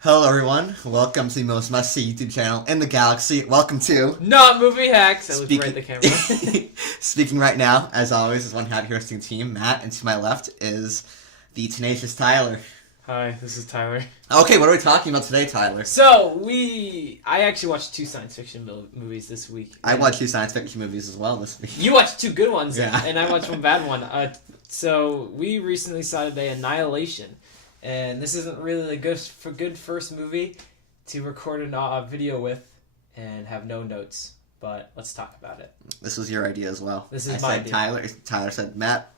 Hello everyone, welcome to the most must-see YouTube channel in the galaxy. Welcome to NotMovieHacks. I was right the camera. Speaking right now, as always, is one happy hosting team, Matt, and to my left is the tenacious Tyler. Hi, this is Tyler. Okay, what are we talking about today, Tyler? I actually watched two science fiction movies this week. I watched two science fiction movies as well this week. You watched two good ones, Yeah. and I watched one bad one. So we recently saw today Annihilation. And this isn't really a good first movie to record a video with and have no notes. But let's talk about it. This was your idea as well. This is I my said, idea. Tyler said, Matt,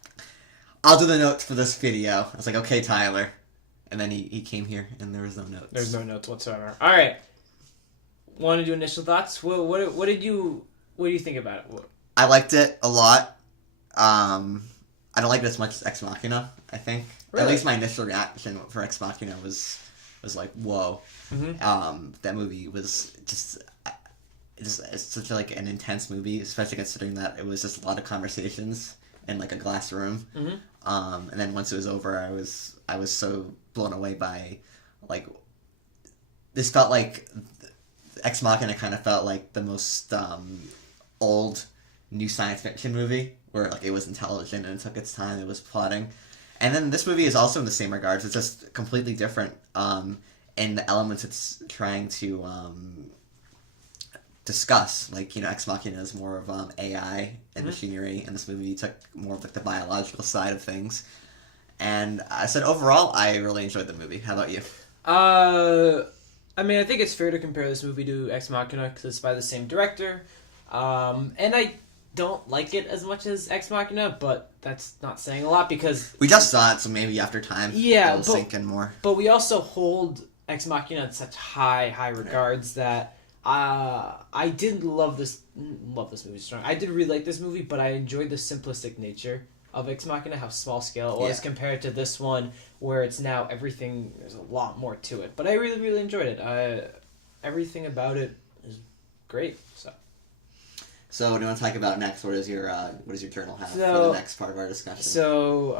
I'll do the notes for this video. I was like, okay, Tyler. And then he came here and there was no notes. There's no notes whatsoever. All right. Want to do initial thoughts? What do you think about it? I liked it a lot. I don't like it as much as Ex Machina, I think. Really? At least my initial reaction for Ex Machina was like, whoa. Mm-hmm. That movie was it's such like an intense movie, especially considering that it was just a lot of conversations in like a glass room. Mm-hmm. And then once it was over, I was so blown away by like this felt like Ex Machina kind of felt like the most old new science fiction movie where like it was intelligent and it took its time, it was plotting. And then this movie is also in the same regards. It's just completely different in the elements it's trying to discuss. Like, you know, Ex Machina is more of AI and machinery, and this movie took more of like the biological side of things. And I said overall, I really enjoyed the movie. How about you? I mean, I think it's fair to compare this movie to Ex Machina because it's by the same director. And I don't like it as much as Ex Machina, but that's not saying a lot because We just saw it, so maybe after time it'll sink in more. But we also hold Ex Machina in such high regards that I did love this movie strong. I did really like this movie, but I enjoyed the simplistic nature of Ex Machina, how small scale it was compared to this one where it's now everything, there's a lot more to it. But I really enjoyed it. Everything about it is great. So, what do you want to talk about next? What does your journal have for the next part of our discussion? So,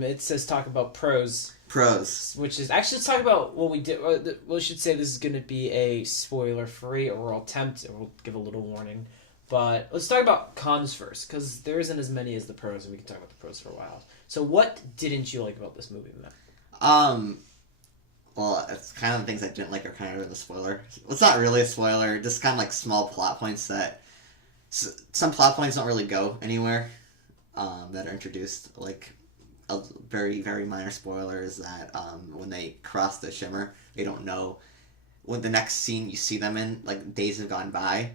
it says talk about pros. Pros. Which is, actually, let's talk about what we did. Well, we should say this is going to be a spoiler-free, or we'll attempt, or we'll give a little warning. But let's talk about cons first, because there isn't as many as the pros, and we can talk about the pros for a while. So, what didn't you like about this movie, Matt? Well, it's kind of the things I didn't like are kind of in the spoiler. Well, it's not really a spoiler, just kind of like small plot points that... Some plot points don't really go anywhere that are introduced. Like, a very, very minor spoiler is that when they cross the shimmer, they don't know when the next scene you see them in, like, days have gone by,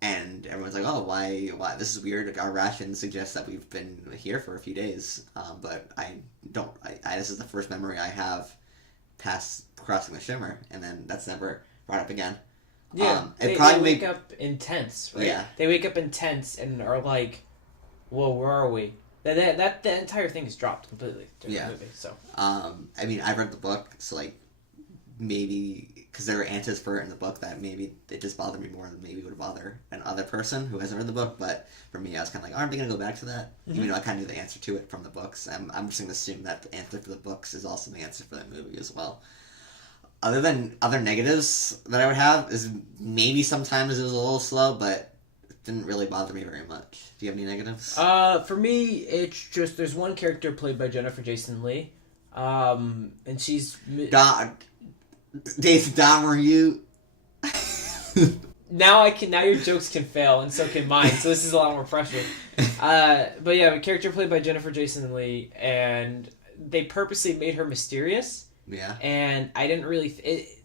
and everyone's like, oh, why, this is weird, our rations suggest that we've been here for a few days, but this is the first memory I have past crossing the shimmer, and then that's never brought up again. Yeah, they wake up intense, right? Yeah. They wake up intense and are like, whoa, where are we? That entire thing is dropped completely during the movie, so. I mean, I've read the book, so, like, maybe, because there are answers for it in the book that maybe it just bothered me more than maybe it would bother another person who hasn't read the book, but for me, I was kind of like, aren't they going to go back to that? Even though I kind of knew the answer to it from the books. I'm just going to assume that the answer for the books is also the answer for the movie as well. Other negatives that I would have is maybe sometimes it was a little slow, but it didn't really bother me very much. Do you have any negatives? For me, it's just there's one character played by Jennifer Jason Leigh, and she's Jason Dahmer, you. Now your jokes can fail, and so can mine. So this is a lot more pressure. But yeah, a character played by Jennifer Jason Leigh, and they purposely made her mysterious. Yeah. And I didn't really...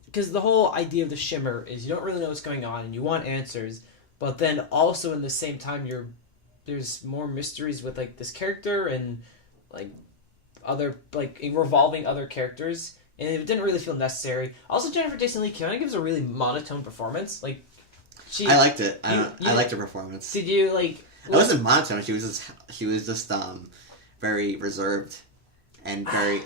Because the whole idea of the shimmer is you don't really know what's going on and you want answers, but then also in the same time there's more mysteries with like this character and like other like revolving other characters, and it didn't really feel necessary. Also, Jennifer Jason Leigh kind of gives a really monotone performance. Like I liked it. I liked her performance. Did you like? It wasn't monotone. She was just very reserved and very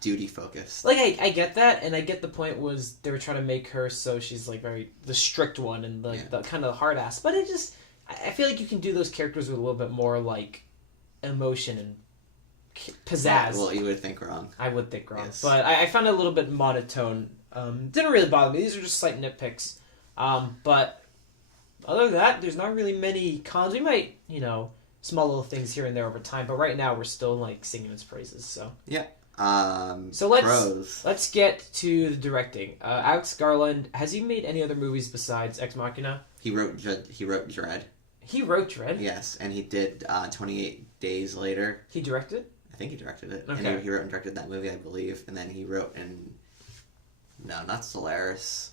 duty focused. Like I get that, and I get the point was they were trying to make her so she's like the strict one and like the kind of hard ass. But I feel like you can do those characters with a little bit more like emotion and pizzazz. Well, you would think wrong. I would think wrong, Yes. but I found it a little bit monotone. Didn't really bother me. These are just slight nitpicks. But other than that, there's not really many cons. We might, small little things here and there over time, but right now we're still like singing its praises. So Yeah. So let's get to the directing. Alex Garland, has he made any other movies besides Ex Machina? He wrote Dread. He wrote Dread. Yes, and he did 28 Days Later. He directed? I think he directed it. Okay. And he wrote and directed that movie, I believe. And then he wrote no, not Solaris.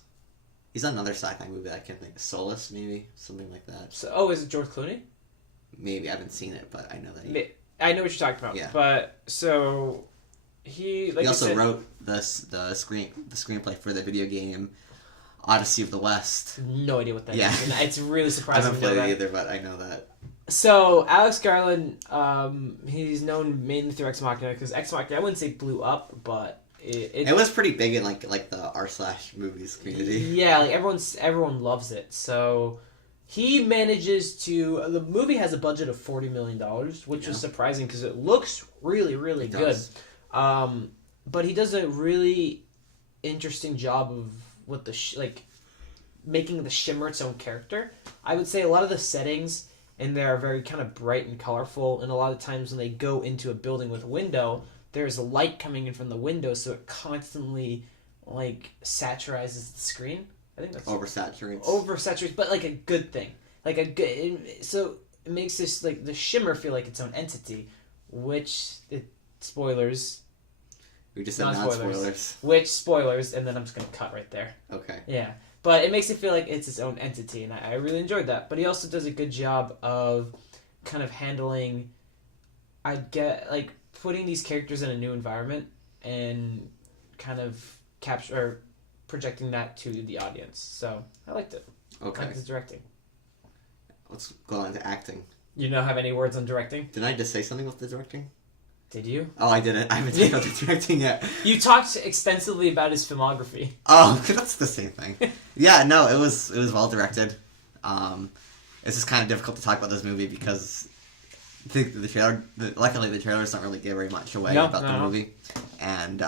He's done another sci-fi movie that I can't think of. Solace, maybe? Something like that. So, is it George Clooney? Maybe. I haven't seen it, but I know that I know what you're talking about. Yeah. But, so... He also wrote the screenplay for the video game Odyssey of the West. No idea what that Yeah. is. And it's really I surprising. haven't played it either, but I know that. So Alex Garland, he's known mainly through Ex Machina because Ex Machina, I wouldn't say blew up, but it was pretty big in like the r/movies community. Yeah, like everyone loves it. So he manages to. The movie has a budget of $40 million, which was surprising because it looks really, really good. But he does a really interesting job of what making the shimmer its own character. I would say a lot of the settings in there are very kind of bright and colorful, and a lot of times when they go into a building with a window, there's a light coming in from the window, so it constantly saturizes the screen. I think that's oversaturates, but like a good thing, so it makes this the shimmer feel like its own entity, which spoilers. We just said non-spoilers. Which spoilers, and then I'm just gonna cut right there. Okay. Yeah, but it makes it feel like it's its own entity, and I really enjoyed that. But he also does a good job of kind of handling, putting these characters in a new environment and kind of projecting that to the audience. So I liked it. Okay. I liked his directing. Let's go on to acting. You don't have any words on directing? Did I just say something with the directing? Did you? Oh, I didn't. I haven't talked about the directing yet. You talked extensively about his filmography. Oh, that's the same thing. Yeah, no, it was well directed. It's just kind of difficult to talk about this movie because the trailer. Luckily, the trailers don't really give very much away about the movie, and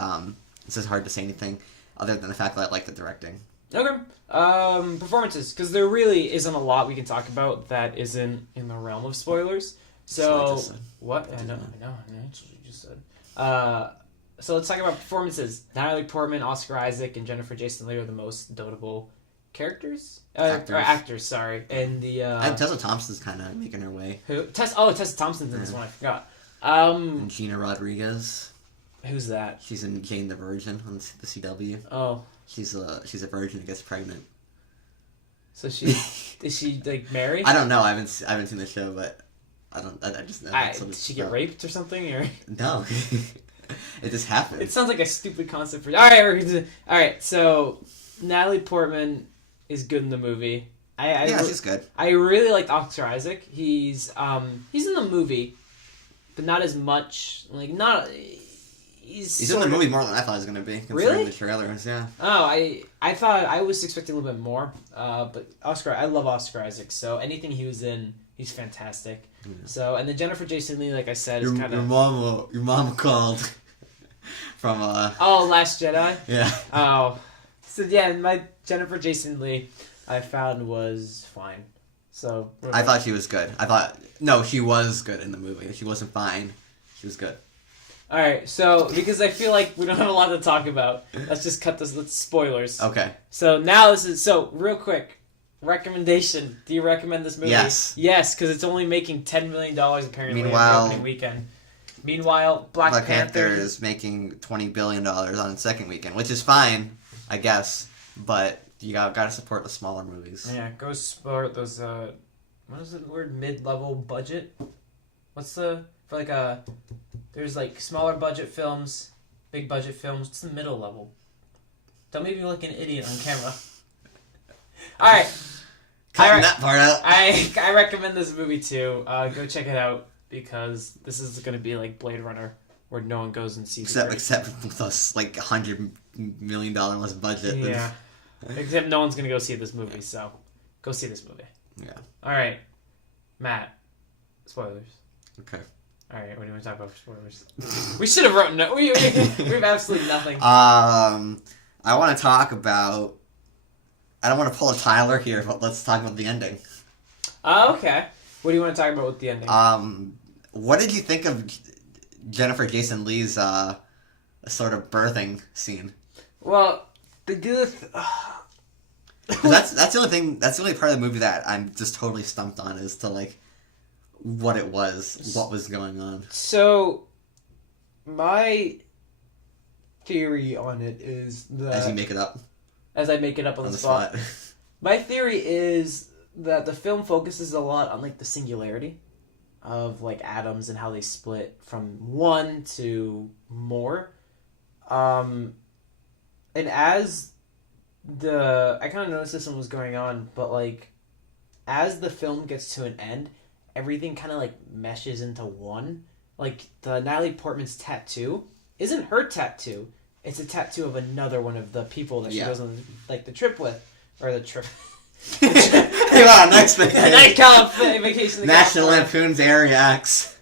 it's just hard to say anything other than the fact that I like the directing. Okay. Performances, because there really isn't a lot we can talk about that isn't in the realm of spoilers. So what? I know. That's what you just said. So let's talk about performances. Natalie Portman, Oscar Isaac, and Jennifer Jason Leigh are the most notable characters. Actors. Sorry, and the. And Tessa Thompson's kind of making her way. Who? Tessa Thompson's in this one. I forgot. And Gina Rodriguez. Who's that? She's in Jane the Virgin on the CW. Oh. She's a virgin who gets pregnant. So she is she married? I don't know. I haven't seen the show, but I just know. Did she get raped or something? Or no, it just happened. It sounds like a stupid concept for. All right. So Natalie Portman is good in the movie. She's good. I really liked Oscar Isaac. He's in the movie, but not as much. He's in the movie more than I thought he was going to be. Really? The trailers, yeah. Oh, I thought I was expecting a little bit more. But I love Oscar Isaac. So anything he was in, he's fantastic. Yeah. So and then Jennifer Jason Leigh, like I said, is kind of your mama called from Last Jedi. Yeah. Oh, so yeah, my Jennifer Jason Leigh I found was fine. So I thought she was good. She was good in the movie. She wasn't fine. She was good. All right, so because I feel like we don't have a lot to talk about, let's just cut this. Let's spoilers. Okay. So now real quick recommendation. Do you recommend this movie? Yes. Yes, because it's only making $10 million apparently in the opening weekend. Meanwhile, Black Panther is making $20 billion on its second weekend, which is fine, I guess. But you gotta support the smaller movies. Yeah, go support those. What is the word? Mid-level budget. What's the There's smaller budget films, big budget films. It's the middle level. Don't make me look an idiot on camera. All right. Cutting that part out. I recommend this movie too. Go check it out because this is going to be like Blade Runner, where no one goes and sees it. Except with us $100 million less budget. Yeah. Except no one's going to go see this movie, so go see this movie. Yeah. All right, Matt. Spoilers. Okay. All right, what do you want to talk about for spoilers? We should have written no. We have absolutely nothing. I want to talk about. I don't want to pull a Tyler here, but let's talk about the ending. Okay. What do you want to talk about with the ending? What did you think of Jennifer Jason Leigh's sort of birthing scene? Well, they do this. That's the only thing. That's the only part of the movie that I'm just totally stumped on as to like what it was, what was going on. So, my theory on it is that As you make it up. As I make it up on the spot. My theory is that the film focuses a lot on like the singularity of like atoms and how they split from one to more. And as I kind of noticed this one was going on, but like as the film gets to an end, everything kind of like meshes into one. Like the Natalie Portman's tattoo isn't her tattoo. It's a tattoo of another one of the people that she goes on like the trip with, or the trip. Hey, on, next thing. Night vacation. National Lampoon's Air Reacts.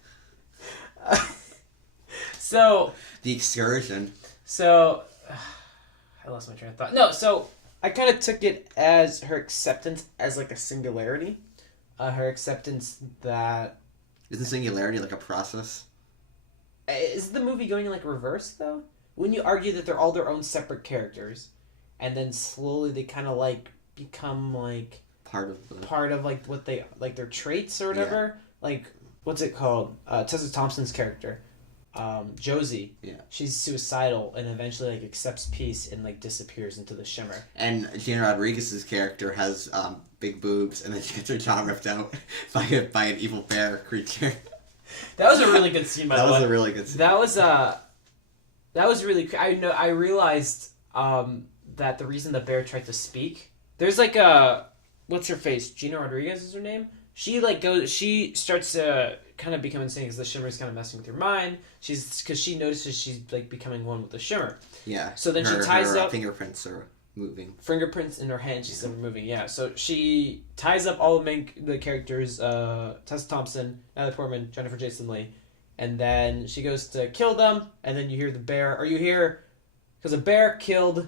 So. The Excursion. So. I lost my train of thought. No, so I kind of took it as her acceptance as like a singularity. Her acceptance that. Isn't singularity like a process? Is the movie going in like reverse though? When you argue that they're all their own separate characters, and then slowly they kind of like become like part of like what they like their traits or whatever. Yeah. Like what's it called? Tessa Thompson's character, Josie. Yeah. She's suicidal and eventually like accepts peace and like disappears into the shimmer. And Gina Rodriguez's character has big boobs, and then she gets her jaw ripped out by an evil bear creature. That was a really good scene. By the way, that was a really good scene. That was really. I realized that the reason the bear tried to speak. There's like a what's her face? Gina Rodriguez is her name. She starts to kind of become insane because the shimmer is kind of messing with her mind. Because she notices she's like becoming one with the shimmer. Yeah. So then she ties up. Fingerprints are moving. Fingerprints in her hand. She's moving. Yeah. So she ties up all the characters. Tessa Thompson, Natalie Portman, Jennifer Jason Leigh. And then she goes to kill them, and then you hear the bear, or you hear, because a bear killed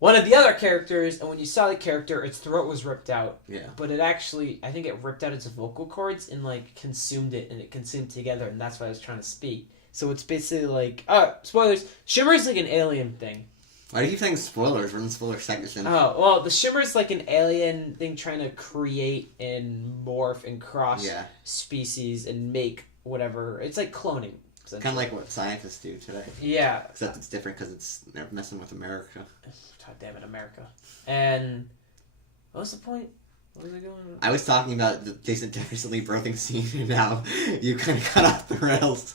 one of the other characters, and when you saw the character, its throat was ripped out. Yeah. But it actually, I think it ripped out its vocal cords and, like, consumed it, and it consumed together, and that's why I was trying to speak. So it's basically like, spoilers, Shimmer's like an alien thing. Why do you keep saying spoilers? We're in the spoiler section. Oh, well, the Shimmer's like an alien thing trying to create and morph and cross species and make whatever. It's like cloning. Kind of like what scientists do today. Yeah. Except it's different because they're messing with America. God damn it, America. And what was the point? What was I going on? I was talking about the Jason Lee birthing scene, and now you kind of cut off the rails.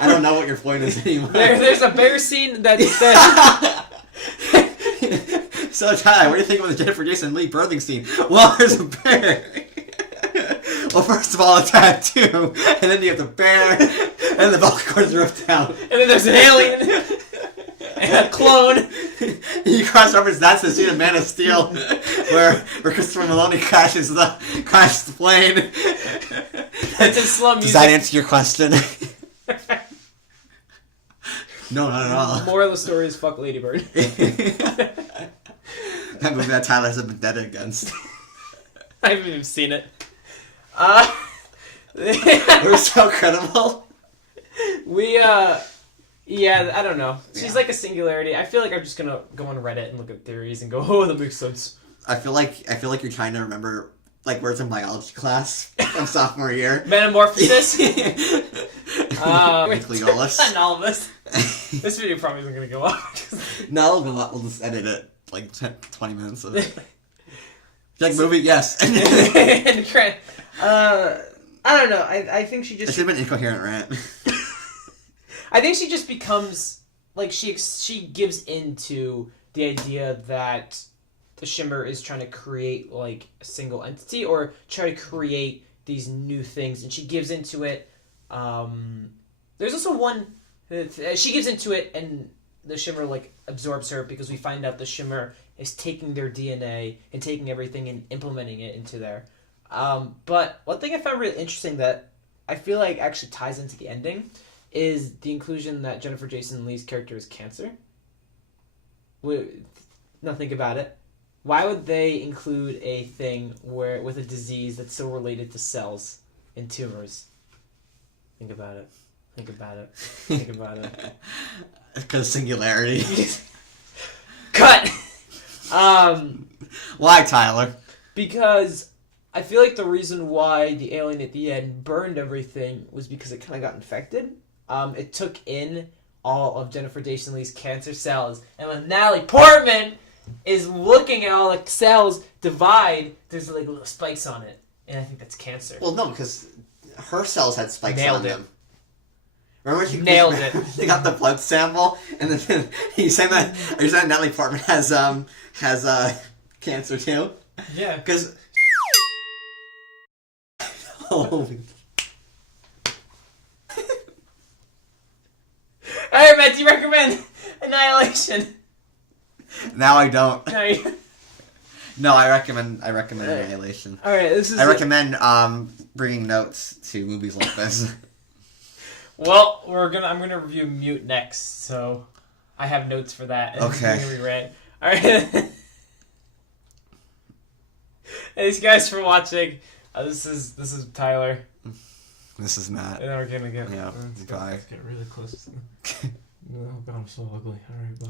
I don't know what your point is anymore. There's a bear scene that... So, Ty, what do you think of the Jennifer Jason Leigh birthing scene? Well, there's a bear. Well, first of all, a tattoo, and then you have the bear, and the vocal cords ripped out. And then there's an alien, and a clone. You cross-reference that's the scene of Man of Steel, where Christopher Meloni crashes the plane. It's in slow music. Does that answer your question? No, not at all. Moral of the story is fuck Lady Bird. That movie that Tyler has a vendetta against. I haven't even seen it. We're so credible. Yeah, I don't know. She's like a singularity. I feel like I'm just gonna go on Reddit and look at theories and go, oh, that makes sense. I feel like you're trying to remember like words in biology class from sophomore year. Metamorphosis. Nucleolus. Anomalous. This video probably isn't gonna go up. No, we'll just edit it like 20 minutes of it. Like movie, yes. I don't know. I think she just... It should have been incoherent rant. I think she just becomes... Like, she gives into the idea that the Shimmer is trying to create, like, a single entity or try to create these new things. And she gives into it. There's also one... She gives into it and the Shimmer, like, absorbs her because we find out the Shimmer is taking their DNA and taking everything and implementing it into there. But one thing I found really interesting that I feel like actually ties into the ending is the inclusion that Jennifer Jason Leigh's character is cancer. Now think about it. Why would they include a thing with a disease that's so related to cells and tumors? Think about it. Think about it. Think about it. Because singularity. Cut! Why, Tyler? Because I feel like the reason why the alien at the end burned everything was because it kind of got infected. It took in all of Jennifer Jason Leigh's cancer cells. And when Natalie Portman is looking at all the cells divide, there's like little spikes on it. And I think that's cancer. Well, no, because her cells had spikes Nailed on it. them. Remember she Nailed it. They got the blood sample, and then you saying that? Are you saying Natalie Portman has cancer too? Yeah. Because oh. Alright, Matt, do you recommend Annihilation? Now I don't. No, No, I recommend Annihilation. Alright, this is I recommend bringing notes to movies like this. Well, I'm gonna review Mute next, so I have notes for that. And Okay. I'm gonna reread. All right. Thanks, guys, for watching. This is Tyler. This is Matt. And then we're gonna get Yeah. Bye. Let's get really close. Oh God, I'm so ugly. All right, bye.